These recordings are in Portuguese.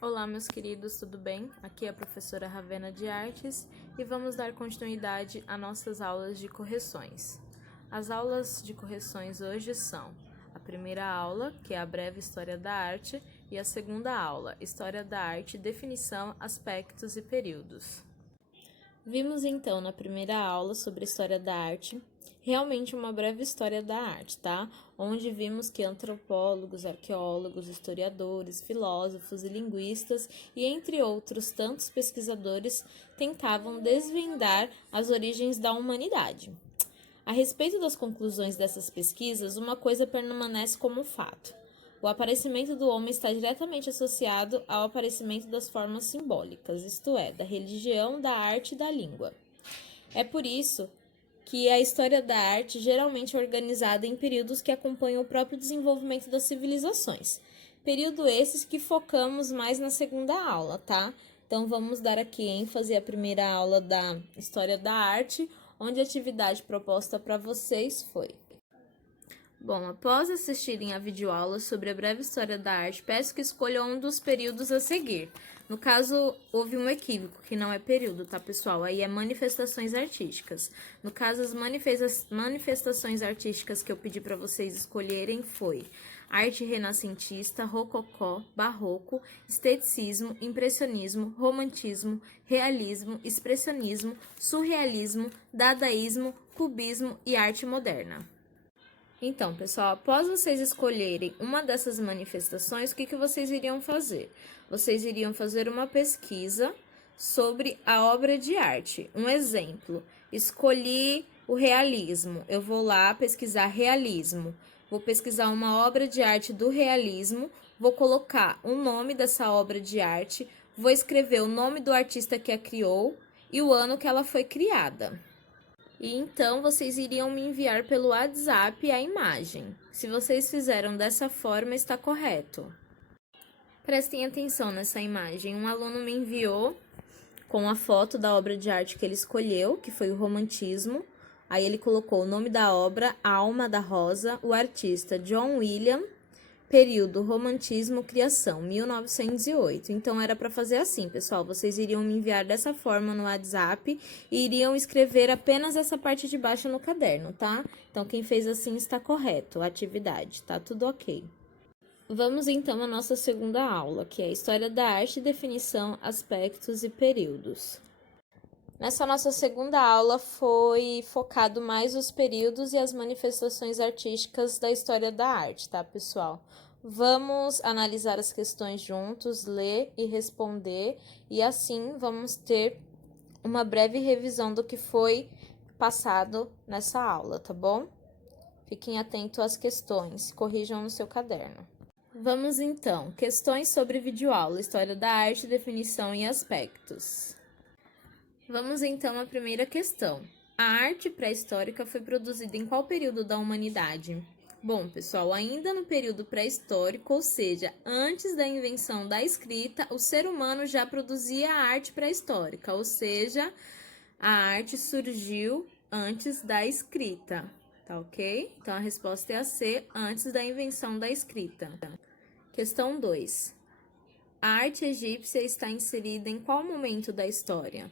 Olá, meus queridos, tudo bem? Aqui é a professora Ravena de Artes e vamos dar continuidade às nossas aulas de correções. As aulas de correções hoje são a primeira aula, que é a breve História da Arte, e a segunda aula, História da Arte, definição, aspectos e períodos. Vimos então na primeira aula sobre a História da Arte, realmente uma breve história da arte, tá? Onde vimos que antropólogos, arqueólogos, historiadores, filósofos e linguistas, e entre outros tantos pesquisadores, tentavam desvendar as origens da humanidade. A respeito das conclusões dessas pesquisas, uma coisa permanece como fato. O aparecimento do homem está diretamente associado ao aparecimento das formas simbólicas, isto é, da religião, da arte e da língua. É por isso que a história da arte geralmente é organizada em períodos que acompanham o próprio desenvolvimento das civilizações. Período esses que focamos mais na segunda aula, tá? Então vamos dar aqui ênfase à primeira aula da história da arte, onde a atividade proposta para vocês foi: bom, após assistirem a videoaula sobre a breve história da arte, peço que escolham um dos períodos a seguir. No caso, houve um equívoco, que não é período, tá, pessoal? Aí é manifestações artísticas. No caso, as manifestações artísticas que eu pedi para vocês escolherem foi arte renascentista, rococó, barroco, esteticismo, impressionismo, romantismo, realismo, expressionismo, surrealismo, dadaísmo, cubismo e arte moderna. Então, pessoal, após vocês escolherem uma dessas manifestações, o que vocês iriam fazer? Vocês iriam fazer uma pesquisa sobre a obra de arte. Um exemplo, escolhi o realismo. Eu vou lá pesquisar realismo. Vou pesquisar uma obra de arte do realismo, vou colocar o nome dessa obra de arte, vou escrever o nome do artista que a criou e o ano que ela foi criada. E então vocês iriam me enviar pelo WhatsApp a imagem. Se vocês fizeram dessa forma, está correto. Prestem atenção nessa imagem. Um aluno me enviou com a foto da obra de arte que ele escolheu, que foi o romantismo. Aí ele colocou o nome da obra, Alma da Rosa, o artista John William, período romantismo, criação, 1908. Então era para fazer assim, pessoal, vocês iriam me enviar dessa forma no WhatsApp e iriam escrever apenas essa parte de baixo no caderno, tá? Então quem fez assim está correto, a atividade, tá tudo ok. Vamos então à nossa segunda aula, que é a História da Arte, definição, aspectos e períodos. Nessa nossa segunda aula foi focado mais os períodos e as manifestações artísticas da história da arte, tá, pessoal? Vamos analisar as questões juntos, ler e responder, e assim vamos ter uma breve revisão do que foi passado nessa aula, tá bom? Fiquem atentos às questões, corrijam no seu caderno. Vamos então, questões sobre videoaula, história da arte, definição e aspectos. Vamos então à primeira questão. A arte pré-histórica foi produzida em qual período da humanidade? Bom, pessoal, ainda no período pré-histórico, ou seja, antes da invenção da escrita, o ser humano já produzia a arte pré-histórica, ou seja, a arte surgiu antes da escrita, tá ok? Então a resposta é a C, antes da invenção da escrita. Questão 2. A arte egípcia está inserida em qual momento da história?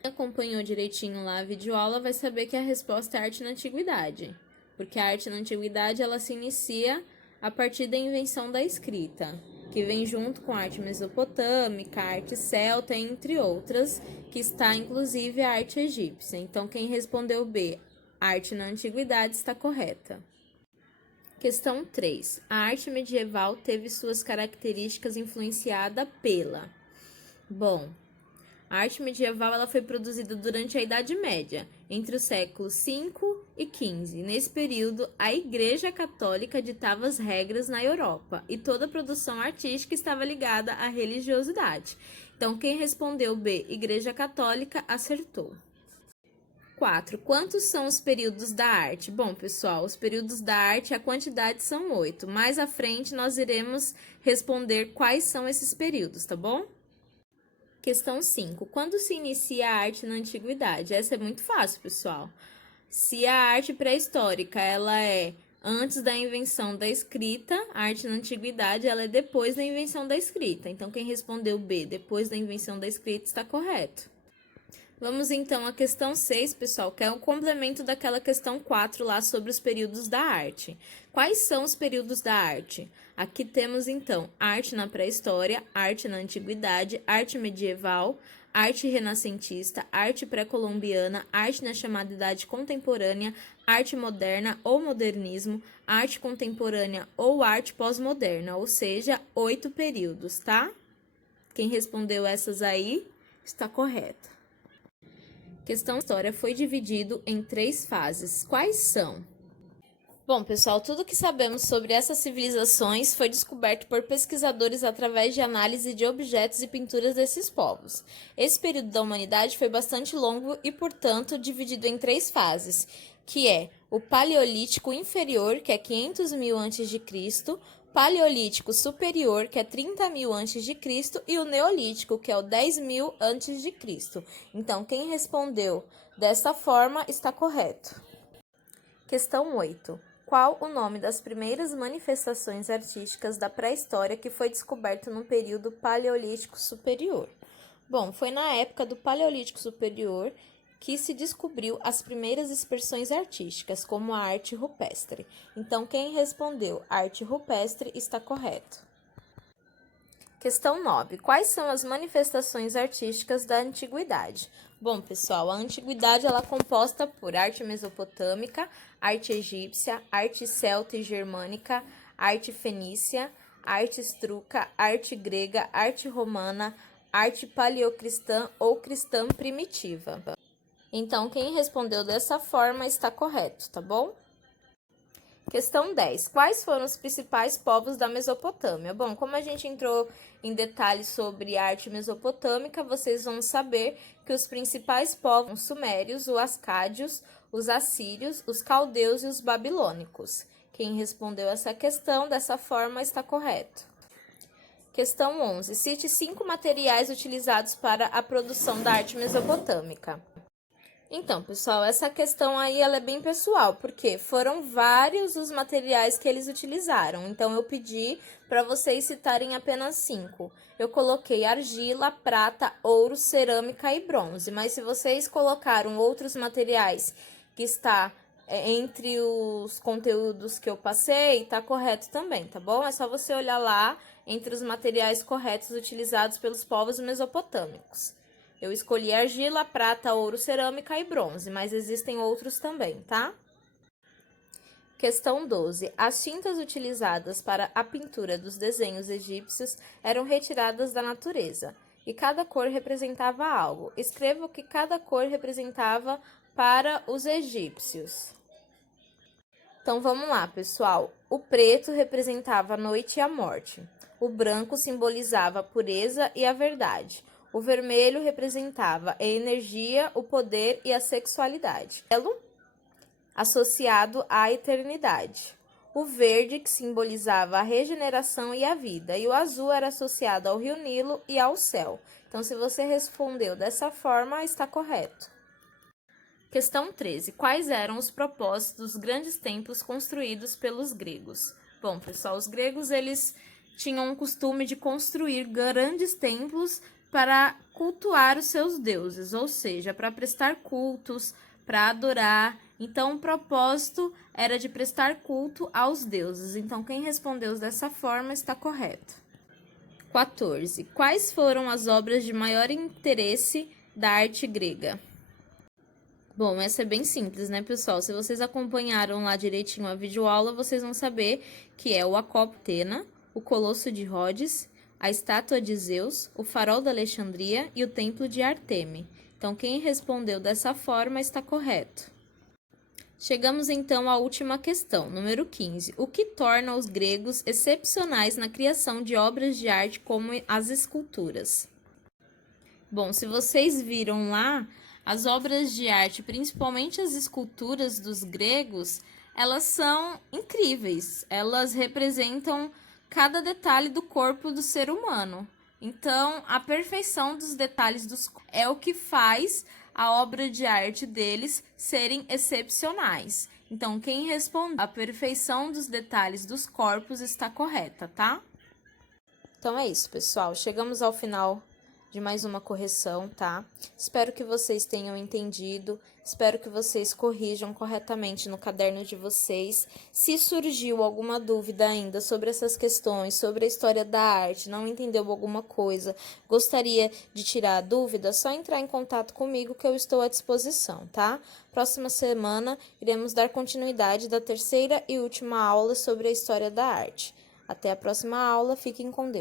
Quem acompanhou direitinho lá a videoaula vai saber que a resposta é arte na antiguidade, porque a arte na antiguidade ela se inicia a partir da invenção da escrita, que vem junto com a arte mesopotâmica, a arte celta, entre outras, que está inclusive a arte egípcia. Então quem respondeu B, arte na antiguidade, está correta. Questão 3. A arte medieval teve suas características influenciada pela... Bom, a arte medieval ela foi produzida durante a Idade Média, entre os séculos V e XV. Nesse período, a Igreja Católica ditava as regras na Europa e toda a produção artística estava ligada à religiosidade. Então, quem respondeu B, Igreja Católica, acertou. 4. Quantos são os períodos da arte? Bom, pessoal, os períodos da arte, a quantidade são 8. Mais à frente, nós iremos responder quais são esses períodos, tá bom? Questão 5. Quando se inicia a arte na antiguidade? Essa é muito fácil, pessoal. Se a arte pré-histórica ela é antes da invenção da escrita, a arte na antiguidade ela é depois da invenção da escrita. Então, quem respondeu B, depois da invenção da escrita, está correto. Vamos então à questão 6, pessoal, que é o complemento daquela questão 4 lá sobre os períodos da arte. Quais são os períodos da arte? Aqui temos então arte na pré-história, arte na antiguidade, arte medieval, arte renascentista, arte pré-colombiana, arte na chamada idade contemporânea, arte moderna ou modernismo, arte contemporânea ou arte pós-moderna, ou seja, 8 períodos, tá? Quem respondeu essas aí está correto. Questão história foi dividido em 3 fases. Quais são? Bom, pessoal, tudo que sabemos sobre essas civilizações foi descoberto por pesquisadores através de análise de objetos e pinturas desses povos. Esse período da humanidade foi bastante longo e, portanto, dividido em 3 fases, que é o Paleolítico Inferior, que é 500.000 a.C., Paleolítico Superior, que é 30.000 a.C., e o Neolítico, que é o 10.000 a.C. Então, quem respondeu dessa forma está correto. Questão 8. Qual o nome das primeiras manifestações artísticas da pré-história que foi descoberto no período Paleolítico Superior? Bom, foi na época do Paleolítico Superior que se descobriu as primeiras expressões artísticas, como a arte rupestre. Então, quem respondeu arte rupestre está correto. Questão 9. Quais são as manifestações artísticas da antiguidade? Bom, pessoal, a antiguidade ela é composta por arte mesopotâmica, arte egípcia, arte celta e germânica, arte fenícia, arte etrusca, arte grega, arte romana, arte paleocristã ou cristã primitiva. Então, quem respondeu dessa forma está correto, tá bom? Questão 10. Quais foram os principais povos da Mesopotâmia? Bom, como a gente entrou em detalhes sobre arte mesopotâmica, vocês vão saber que os principais povos são os sumérios, os ascádios, os assírios, os caldeus e os babilônicos. Quem respondeu essa questão dessa forma está correto. Questão 11. Cite 5 materiais utilizados para a produção da arte mesopotâmica. Então, pessoal, essa questão aí ela é bem pessoal, porque foram vários os materiais que eles utilizaram. Então, eu pedi para vocês citarem apenas 5. Eu coloquei argila, prata, ouro, cerâmica e bronze. Mas se vocês colocaram outros materiais que está entre os conteúdos que eu passei, tá correto também, tá bom? É só você olhar lá entre os materiais corretos utilizados pelos povos mesopotâmicos. Eu escolhi argila, prata, ouro, cerâmica e bronze, mas existem outros também, tá? Questão 12. As tintas utilizadas para a pintura dos desenhos egípcios eram retiradas da natureza, e cada cor representava algo. Escreva o que cada cor representava para os egípcios. Então, vamos lá, pessoal. O preto representava a noite e a morte. O branco simbolizava a pureza e a verdade. O vermelho representava a energia, o poder e a sexualidade. O amarelo, associado à eternidade. O verde, que simbolizava a regeneração e a vida. E o azul era associado ao rio Nilo e ao céu. Então, se você respondeu dessa forma, está correto. Questão 13. Quais eram os propósitos dos grandes templos construídos pelos gregos? Bom, pessoal, os gregos eles tinham o costume de construir grandes templos para cultuar os seus deuses, ou seja, para prestar cultos, para adorar. Então, o propósito era de prestar culto aos deuses. Então, quem respondeu dessa forma está correto. 14. Quais foram as obras de maior interesse da arte grega? Bom, essa é bem simples, né, pessoal? Se vocês acompanharam lá direitinho a videoaula, vocês vão saber que é o Acóptena, o Colosso de Rhodes, a Estátua de Zeus, o Farol da Alexandria e o Templo de Ártemi. Então, quem respondeu dessa forma está correto. Chegamos então à última questão, número 15. O que torna os gregos excepcionais na criação de obras de arte como as esculturas? Bom, se vocês viram lá, as obras de arte, principalmente as esculturas dos gregos, elas são incríveis. Elas representam cada detalhe do corpo do ser humano. Então, a perfeição dos detalhes é o que faz a obra de arte deles serem excepcionais. Então, quem respondeu a perfeição dos detalhes dos corpos está correta, tá? Então é isso, pessoal. Chegamos ao final de mais uma correção, tá? Espero que vocês tenham entendido, espero que vocês corrijam corretamente no caderno de vocês. Se surgiu alguma dúvida ainda sobre essas questões, sobre a história da arte, não entendeu alguma coisa, gostaria de tirar a dúvida, é só entrar em contato comigo que eu estou à disposição, tá? Próxima semana, iremos dar continuidade da terceira e última aula sobre a história da arte. Até a próxima aula, fiquem com Deus.